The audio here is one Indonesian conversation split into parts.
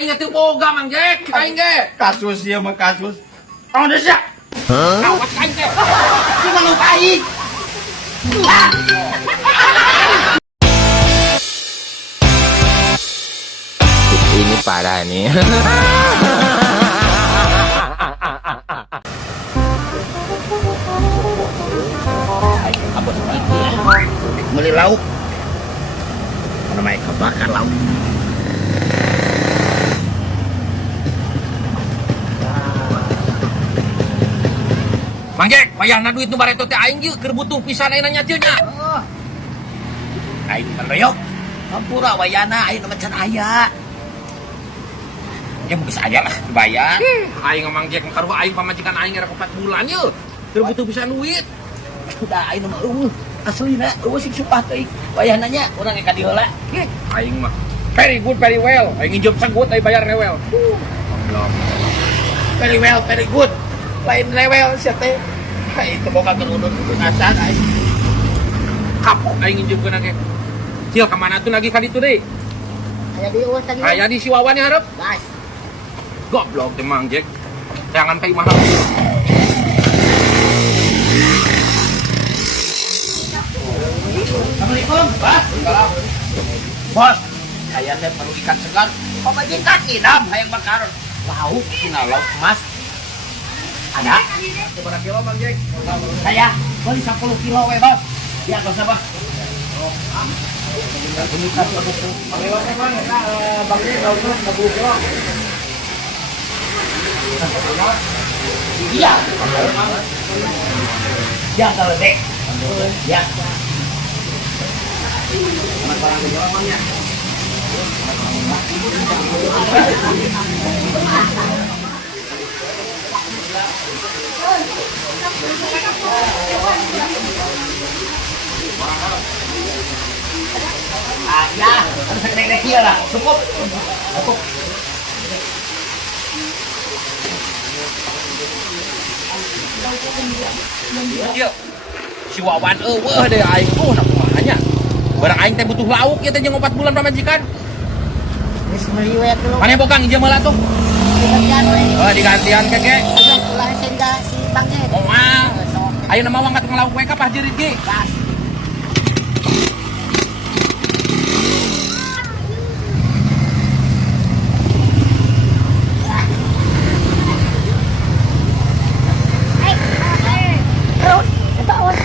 aing teu boga Mang Jack, aing ge. Kasus ieu mah kasus. Oh, desa. Awas aing teh. Cuma lupa aing. Ini parah nih. Beli lauk. Namanya kebakar lauk. Mang Jack, bayarna duit nu bareto teh aing ge keur butuh pisan ayeuna nya teu nya. Aing mendoyok. Hampura wayana aing mah can aya. Ya geus aya lah dibayar. Aing Mang Jack karuha aing pamajikan aing era 4 bulan ye. Keur butuh pisan duit. Udah aing mah aslina eueuh sing supah teuing. Wayana nya urang ka dieu heula. Aing mah very good very well. Aing nginjem sanggut aing bayar rewel. Very well, very good. Lain rewel sia teh. Itu boga keunut keunatan aing. Kapok aing nginjemkeun ge. Cil ka mana tuh lagi ka ditu deui? Aya di uwas tadi. Aya di si Wawan ya hareup. Guys, Goblok teh Mang Jack. Jangan kayak mahal. Assalamualaikum, Bos. Bos, saya teh perlu ikan segar. Pamajikan idam hayang bakar lauk, cina lauk emas. Ada? Berapa kilo Mang Jack? Saya beli 10 kilo we, Bos. Ya, Bos apa? Bang Jack, daun 10 kilo. Iya. Ya, kalau dek. Ya. Ah, ya, harus naik kia lah. Cukup. Cukup. Iya. Si Wawan eueuh deh aing tuh nak kumahanya. Barang aing teh butuh lauk ya teh jeung 4 bulan pamajikan. geus meuli we dulu. Mane boga ngijem heula tuh. Digantian we. Oh, digantian keke. Udah pulang sehingga si Bang Jack. Oh, ayeuna mah ngangkat ngalauk we ka pah jeurit ge. Terus, kita awas.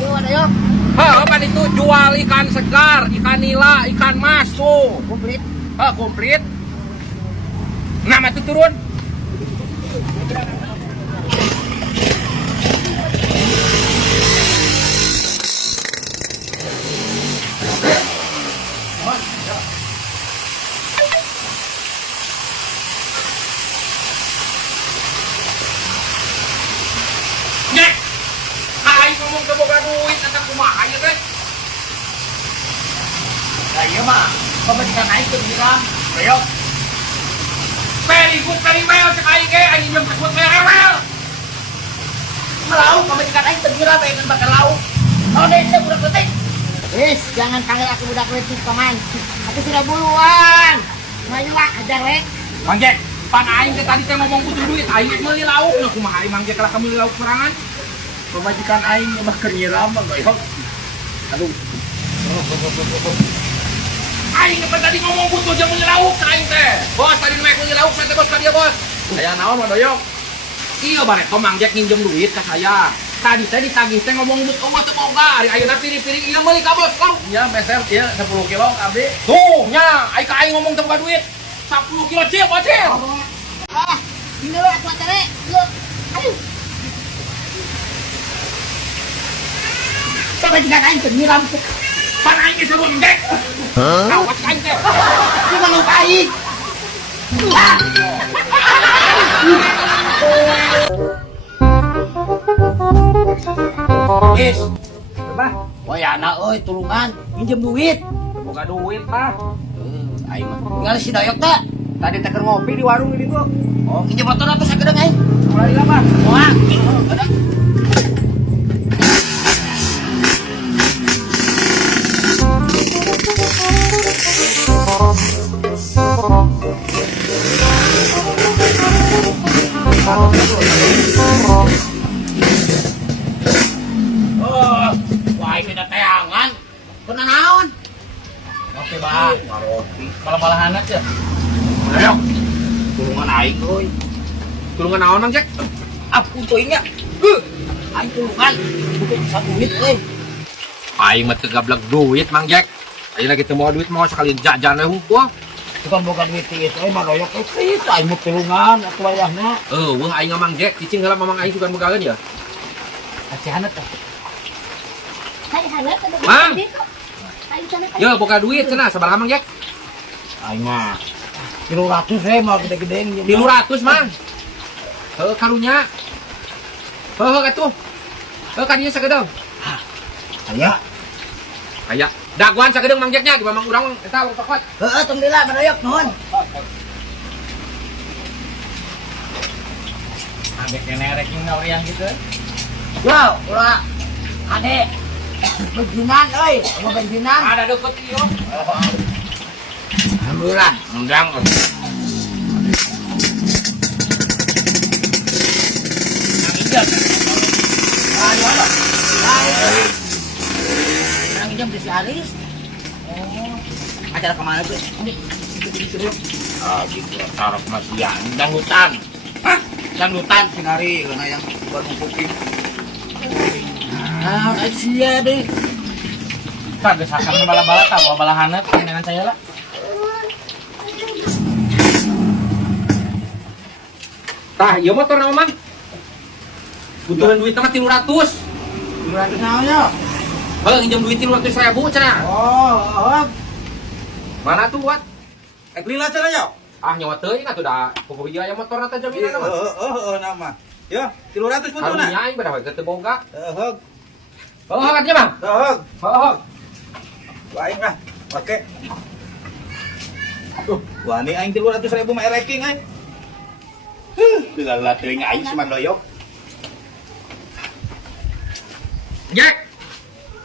Yo, ada yo. Apa itu jual ikan segar, ikan nila, ikan mas tuh. Komplit. Komplit. Nama itu turun. Nek, aing ngomong ke boga duit eta kumaha ieu teh? Nah, iya mah. Pamajikan aing teu ngiram. Ayo. Very good, very well, cek aing ge, aing jeung sebut very well. Lauk pamajikan aing teu ngiram aing bakar lauk. Oh, desa budak leutik. Wis, jangan panggil aku budak letik, Paman. Aku sudah buruan. Maju lah, ajar rek. Mang Jack, pan aing teh tadi teh ngomong butuh duit, aing meuli lauk, nah kumaha aing Mang Jack lah meuli lauk sorangan? Pemajikan aing mah keur nyiram mah ayo. Aduh. Aing kan tadi ngomong butuh jeung meuli lauk ka aing teh. Bos tadi mek meuli lauk saya teh bos ka dia bos. Aya naon mah doyok? Iya bareto Mang Jack nginjem duit ka saya. Tadi teh ditagih teh ngomong butuh mah teu boga, ari ayeuna piri-piri ieu meuli ka bos. Ya, meser ieu 10 kilo abdi. Tuh nya, aing ka aing ngomong teu boga duit. 10 kilo cil, bocil. Ah, ini lo atuh tere. Lo. Aduh. Pamajikan aing teu nyiram. Pan aing geus seru Mang Jack. Awas aing teh. Cuma lupa aing. Is, Bah, wayana euy tulungan, minjem duit. boga duit mah. Aing mah ningali si doyok teh. Tadi teh keur ngopi di warung di ditu. Oh, minjem motor atuh sakedeung aing. Mulai lah mah. Moal. Ada. Oke, Bang. Ngaropi. Malah-malahan aja. Ayo. Tulungan aing euy. Tulungan naon Mang Jack? Ampun teuingnya. Aing tulungan. Butuh saduit euy. Aing mah teu gablek duit Mang Jack. Aing lagi teu moal duit mau sekalian jajan we hungkul. Tukang boga duit ieu euy mah doyok euy. Aing mah tulungan atuh wayahna. Wah aing Mang Jack, cicing heula mamang aing sugan begaeun ya. Acihan teh. Hai hanet ada Mang. Hai sana. Yo boga duit cenah sabaraha Mang Jack? Aing mah 300 we mah gede-gedean. 300 Mang. Heuh karunya. Heuh atuh. Heuh kadieu sagedeung. Aya. Aya. Daguan sagedeung Mang Jacknya di mamang urang eta urang tokot. Heeh, tong dila badoyok nuhun. Ambek nenek rek ngawriang gitu. Yo, ulah. Ade. Bensinan euy, mau bensinan. Ada deket ieu. Alhamdulillah. Undang. Nang ijam. Ayo apa? Ayo. Nang ijam di si Aris. Oh. Acara kemana tuh? Ah gitu taraf masian dangdutan. Hah? Dangdutan sinari karena yang buat ngumpukin. Ah, asia deh. Kagak sakar bala-bala tahu balahannya dengan saya lah. Tah, ieu motor naon Mang? Butuhan duit mah 300. 200 naonnya? Heuh nginjem duit 300.000 cenah. Oh. Mana tuh buat? Lila cenanya. Ah nyawa teuing atuh da kuku ieu aya motor teh jaminan mah. Nama. Yo, 300 pun tuh Karunya aing bada we teu boga. Heuh. Oh, katanya Bang. Heuh. Oh. Aing lah, pake. Wah, ini aing 300.000 mah ranking aing. Lala teuing aing cuman doyok. Jack.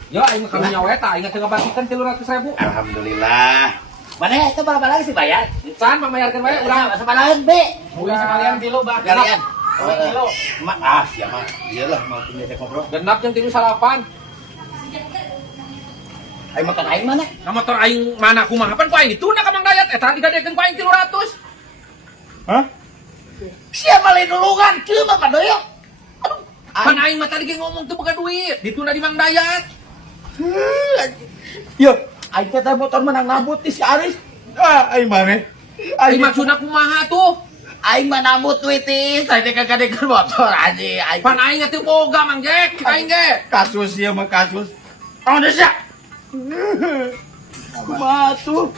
Yo aing karunya we tah aing teu ngabasikeun 300.000. Alhamdulillah. Mana itu berapa lagi sih bayar? Can pamayarkeun we urang. Sebalahan B. Mungkin sekalian kilo Bang. Kalian. Kilo. Mak, siapa? Iyalah mau punya cek ngobrol. Genap jeung 38. Aing makan aing mana? Nah motor aing mana kumaha pan ku aing dituna ka Mang Dayat eta digadekeun ku aing 300. Hah? Siapa lain dulungan? Kieu mah padoyok. Aduh, Pan aing mah tadi ge ngomong teu boga duit, dituna di Mang Dayat. Yo, aing teh motor menang nabut di si Aris. Ah, aing mana? Aing maksudna kumaha tuh? Aing mah nambut duit teh, saya kagadekeun motor anjing. Aing Pan aing teu boga Mang Jack, aing ge. kasus ieu mah kasus. Oh, desa. Kumaha tuh?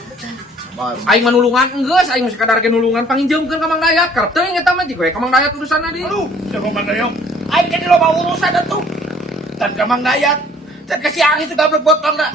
Aing manulungan enggeus, aing sekadar ge nulungan panginjemkeun ka Mang Dayat. Keur teuing eta mah jigo we ka Mang Dayat urusanna di. Aduh, siapa Mang Dayat? Aing jadi loba urusan atuh. Dan ka Mang Dayat. Dan ke si Aris juga botol dah.